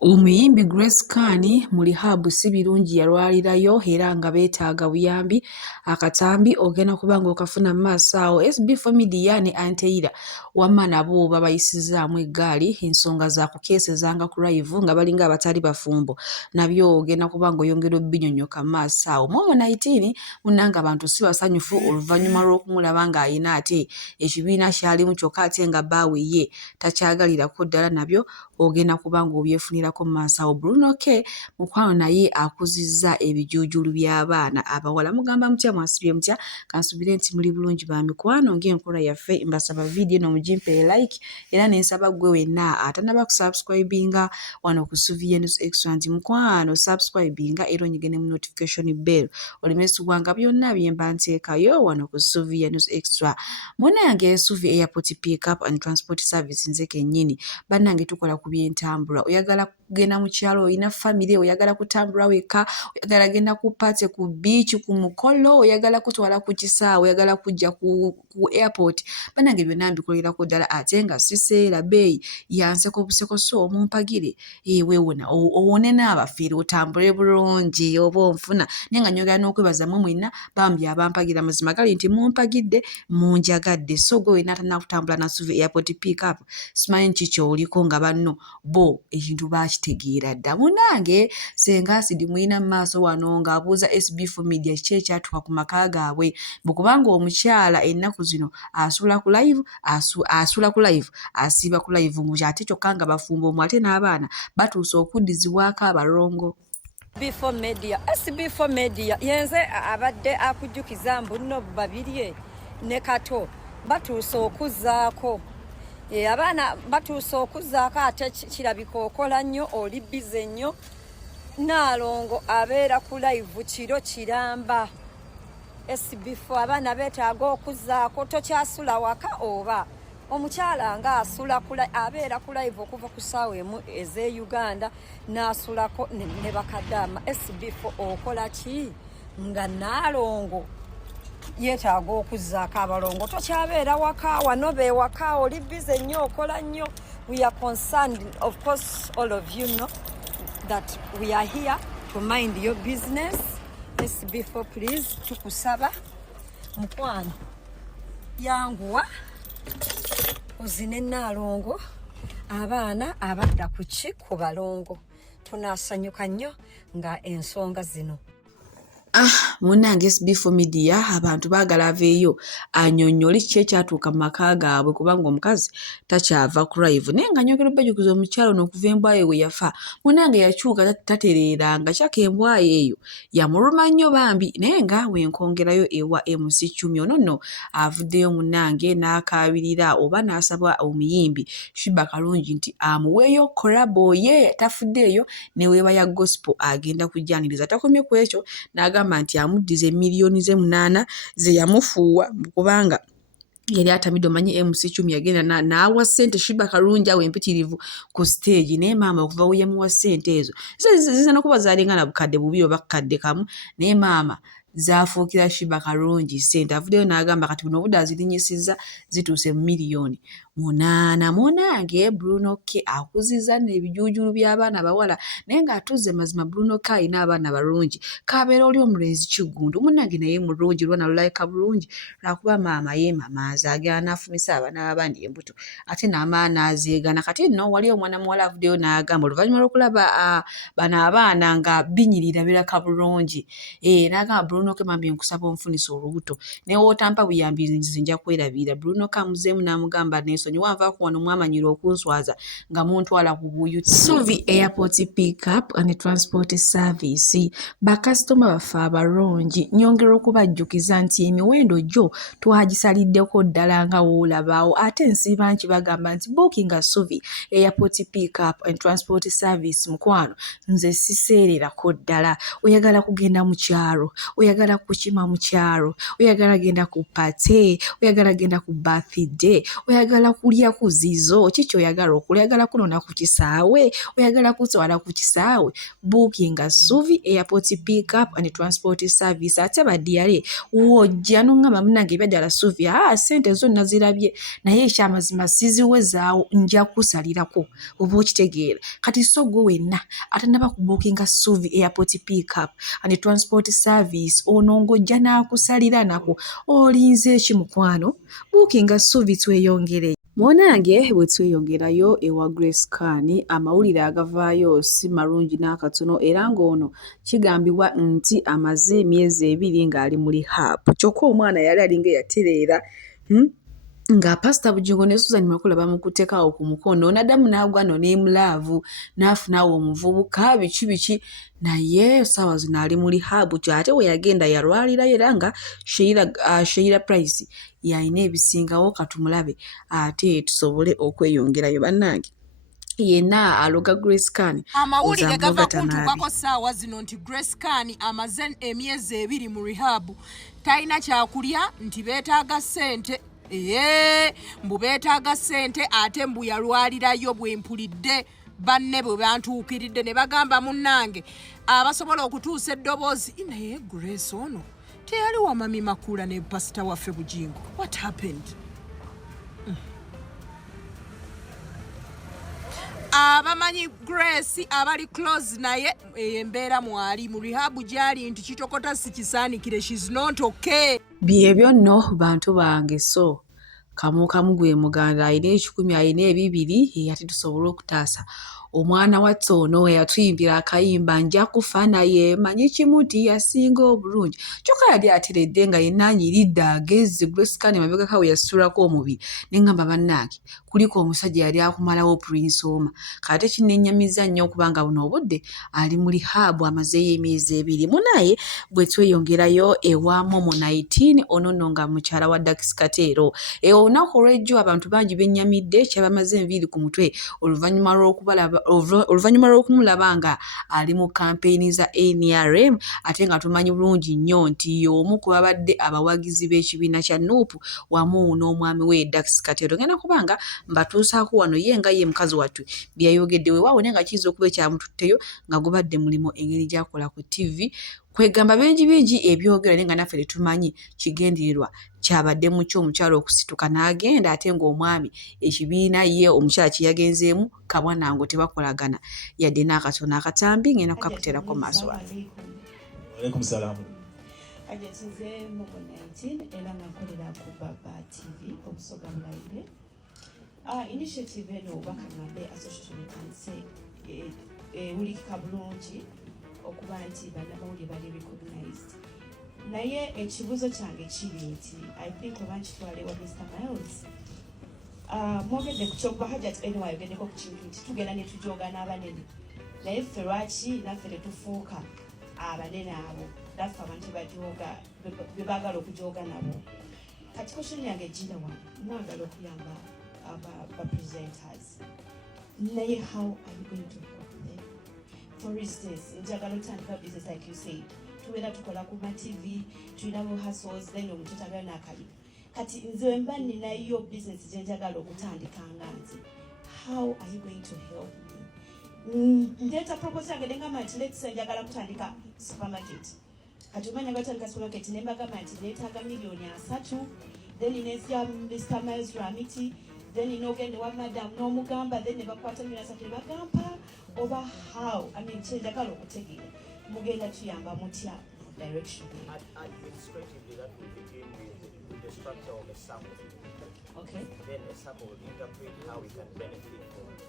Omuyimbi Grace Khan mu rehab si birungi yalwalirayo era nga beetaaga buyambi akatambi ogenda kuba ng'okafuna mu maaso awo. SB4 Media ne Anteira wamma nabo babayisizaamu eggaali ensonga za kukeesezanga ku live nga balinga abatali bafumbo nabyo ogenda kuba ng'oyongera obbinyonnyoka mu maaso awo. Momo 19 munnanga abantu si basanyufu oluvannyuma lw'okumulaba ng'ayina ate ekibiina kyalimu kyokka ate nga bbaawe ye takyagalirako ddala nabyo ogenda kuba ng'obyefunirako mu maaso awo. Bruno K mukwano naye akuzizza ebijuujulu by'abaana abawala. Mugamba mutya mwasibye mutya? Kansubire nti muli bulungi ba mikwano ng'enkola yaffe mbasaba vidiyo no mugimpe like era nensaba gwe wenna atanaba kusubscribinga wano ku Sylvia News Extra nti mukwano subscribinga era onyige ne mu notification bell olimesubwanga byonna bye mba nteekayo wano ku Sylvia News Extra. Munnange Suvi Airport Pick Up and Transport Service nze kennyini bannange tukola ku by'entambula. Oyagala kugenda mu kyalo oyina famire oyagala kutambula weka oyagala genda ku party ku beach ku mukolo oyagala kutwala ku kisaawe oyagala kujja ku airport bannange byonna mbikolerako ddala ate nga siseera beeyi yanseko buseko so mumpagire weewona owone n'abafeere otambule bulungi oba onfuna naye nga nyogera n'okwebaza mu mwenna bambi abampagira mazima gali nti mumpagidde munjagadde so gwe wenna atanakutambula na Suvi Airport Pick Up simanyi kikyoliko nga banno bo ekintu bakitegeera dda. Munnange senga asidi muyina mu maaso wano ng'abuuza SB4 Media kiki ekyatuuka ku maka gaabwe bwekubanga omukyala ennaku zino asula ku live asiiba ku live mu ate kyokka nga bafumbo mu ate n'abaana batuuse okuddizibwako abalongo. SB4 Media yenze abadde akujjukiza mbunno babirye ne kato batuuse okuzzaako abaana batuuse okuzzaako ate kirabika okola nnyo oli bize nnyo Naalongo abeera ku live kiro kiramba SB4 abaana beetaaga okuzzaako tokyasula waka oba omukyala nga asula abeera ku live okuva ku ssaawa emu ez'e Uganda n'asulako ne bakaddaama SB4 okola ki nga Naalongo yeetaaga okuzzaako abalongo tokyabeera waka wano beewaka oli bize nnyo okola nnyo. We are concerned, of course all of you know that we are here to mind your business. SB4 please tukusaba mukwano yanguwa ozine Naalongo abaana abadda ku balongo tunaasanyuka nnyo nga ensonga zino. Munnange SB4 Media abantu baagala aveeyo annyonnyole kiki ekyatuuka mu maka gaabwe kubanga omukazi takyava ku live naye nga nyogera obbajjukiza omukyalo n'okuva embwaye we yafa munnange yakyuka tatereeranga kyaka embwaye eyo yamuluma nnyo bambi naye nga wenkongerayo ewa MC Chumi ono nno avuddeyo munnange n'akaabirira oba n'asaba omuyimbi Shiba Kalungi nti amuweeyo kolabo ye tafuddeeyo ne weeba ya gospel agenda kujjaniriza takomye ku ekyo n'agamba nti amuddize miliyoni ze 8 ze yamufuuwa kubanga yali atamidde omanyi MC Chumi yagenda n'awa ssente Shiba Kalungi awo empitirivu ku stage naye maama okuva we yamuwa ssente ezo zizana kuba zaalinga na bukadde bubiri oba kadde kamu naye maama zaafuukira Shiba Kalungi ssente avuddeyo n'agamba kati buno obudde azirinyisizza zituuse mu miliyoni 8. Munnange Bruno K akuzizza n'ebijuujulu by'abaana bawala naye ng'atuzze mazima Bruno K alina abaana balungi kabeera oli omulenzi kigundu munnange naye mulungi lwana lulayika bulungi lwakuba maama ye mamaazi agenda n'afumisa abaana b'abandi embuto ate n'amaana azeegana kati nno wali omwana muwala avuddeyo n'agamba oluvannyuma lw'okulaba bano abaana nga binyirira biraka bulungi n'agamba Bruno K mambi nkusaba onfunisa olubuto naye wootampa buyambi nze nja kwerabira Bruno K amuzeemu n'amugamba n'ensonyi wanvaako wano mwamanyira okunswaza nga muntwala ku buyu. Suvi Airport Pick Up and Transport Service bakasitoma baffe abalungi nyongera okubajjukiza nti emiwendo gyo twagisaliddeko ddala nga woolabaawo ate nsiiba nkibagamba nti bookinga Suvi Airport Pick Up and Transport Service mukwano nze siseererako ddala oyagala kugenda mu kyalo oyagala oyagala kukima mu kyalo, oyagala genda ku pate, oyagala genda ku birthday, oyagala kulya ku zizo, kiki oyagala okola, oyagala kunona ku kisaawe, oyagala kutwala ku kisaawe, bookinga Suvi Airport Pick Up and Transport Service. Ate badiyale wojja n'ongamba munnange ebyadala Suvi, ssente zo nazirabye naye ekyamazima siziwezaawo, nja kusalirako oba okitegeera. Kati so gwe wenna atanaba ku bookinga Suvi Airport Pick Up and Transport Service, ono ng'ojja n'akusalira nako olinze eki mukwano? Bookinga Suvi tweyongere. Munnange bwe tweyongerayo ewa Grace Khan, amawulire agavaayo si malungi n'akatono, era ng'ono kigambibwa nti amaze emyezi 2 ng'ali mu rehab. Kyokka omwana yali alinga eyatereera nga Pastor Bugingo ne Susan Makula bamukuttekawo ku mukono, naddamu n'agwa no n'emulaavu n'afunawo omuvubuka biki naye ssaawa zino ali mu rehab. Ate we yagenda yalwalirayo era nga Sheila Price yalina ebisingawo. Katumulabe ate tusobole okweyongerayo bannange. Yenna aloga Grace Khan amawulire gava kuntuukako ssaawa zino nti Grace Khan amaze emyezi 2 mu rehab, talina kyakulya, nti beetaaga ssente. Mbu beetaaga ssente, ate mbu yalwalirayo. Bwe mpulidde banne bwe bantuukiridde ne bagamba munnange abasobola okutuusa eddoboozi, naye Grace ono teyali wa Mami Makula ne Pastor waffe Bugingo. What happened? Abamanyi Grace abali close naye embeera mwali mu rehab gyali nti kitokota sikisaanikire, she's not okay. Byebyo nno bantu bange. So kamu gwe muganda alina 10 alina 2 ate tusobole okutaasa omwana wattu ono eyatuyimbira akayimba nja kufa naye manyi kimu nti yasinga obulungi. Kyokka yali ateredde nga yenna anyiridde agezze. Grace Khan mabegako we yasitulako omubiri ne ngamba bannange kuliko omusajja yali akumalawo Prince Oma. Kate kinennyamiza nnyo okubanga buno obudde ali mu rehab amazeeyo emyezi 2. Munaye bwe tweyongerayo ewa Momo 19 ono nno nga mukyala wa Dax Katero. Olunaku olw'ejjo abantu bangi bennyamidde kyabamaze enviiri ku mutwe oluvannyuma lw'okumulaba nga ali mu kampeyini za NRM, ate nga tumanyi bulungi nnyo nti y'omu ku babadde abawagizi b'ekibiina kya NUP wamu n'omwami we Dax Katero. Ngenda kubanga mbatuusaako wano ye nga ye mukazi wattu byayogedde weewaawo naye nga kiyinza okuba ekyamututteyo nga gubadde mulimo engeri gy'akola ku TV. Kwegamba bingi ebyogera naye nga naffe tetumanyi kigendererwa kyabadde mu ky'omukyalo okusituka n'agenda, ate ng'omwami ekibiina ye omukyala kye yagenzeemu kabwana ngo tebakolagana yadde n'akatono akatambi. Ngenda kukakuteerako maaso wange. Alaikum salam. Agensize Momo 19 era nakolera ku Baba TV obusoga live. Initiative eno bakamabbe association kanse wulikika bulungi okuba nti bannamawulire bali recognized. Naye ekibuzo kyange kiri nti I think oba nkitwale wa Mr. Miles mwogedde ku kyokuba Hajat eno wayogeddeko ku kintu nti tugenda ne tujoga n'abanene, naye ffe lwaki naffe tetufuuka abanene abo naffe abantu bajoga be baagala okujoga nabo. Kati question yange gira wano, mwagala okuyamba aba presenters, naye how are you going to help them? For instance, njagala otandika business like you said, tubeera tukola ku ma TV, tulinamu hustles, then omuntu tagala n'akalimu. Kati nze mba ninayo business gye njagala okutandika nga nze, how are you going to help me? Ndeeta proposal yange nengamba nti let's say njagala kutandika supermarket. Kati oba njagala kutandika supermarket ne mbagamba nti neetaaga $3 million, then nezya Mr. Miles Ramiti, then inogende wa madam n'omugamba, then ne bakwata $3 million bagamba over how, I mean, njagala okutegeera mugenda tuyamba mutya direction. Administratively, that will begin with the structure of a sample. Okay. Then a sample will interpret how we can benefit from it.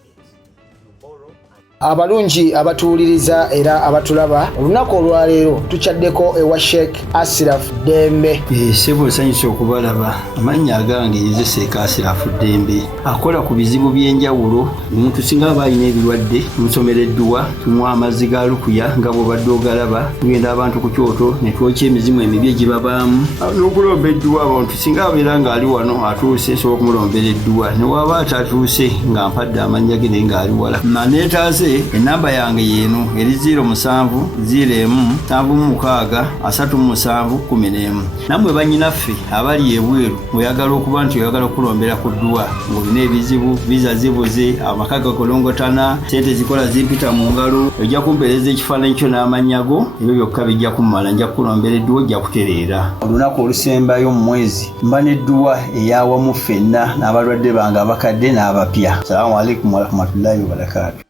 You borrow and abalungi abatuwuliriza era abatulaba olunaku olwaleero tukyaddeko ewa Sheikh Ashraf Dembe. Sebo nsanyusa okubalaba. Amannya agange ye Sheikh Ashraf Dembe akola ku bizibu by'enjawulo. Omuntu singa aba alina ebirwadde musomereddwa, tumuwa amazzi ga lukuya nga bw'obadde ogalaba, tugenda abantu ku kyoto ne twokya emizimu emibi egibabaamu n'okulomba edduwa. Abantu singa abeera ng'ali wano atuuse sobola okumulombera edduwa, ne waba atatuuse nga mpadde amannya ge naye ng'ali wala. Maneetaase nze enamba yange yeeno eri 0701763711 nammwe bannyinaffe abali ebweru oyagala okuba nti oyagala okulombera ku ddwa ng'olina ebizibu viza zibuze amaka gakolongotana sente zikola zimpita mu ngalo ojja kumpeereza ekifaananyi kyo n'amannya go ebyo byokka bijja kummala nja kukulombera edduwa ojja kutereera olunaku olusembayo mu mwezi mba n'edduwa eyawamu ffenna n'abalwadde bange abakadde n'abapya. Salaamu alaikum warahmatullahi wabarakatuh.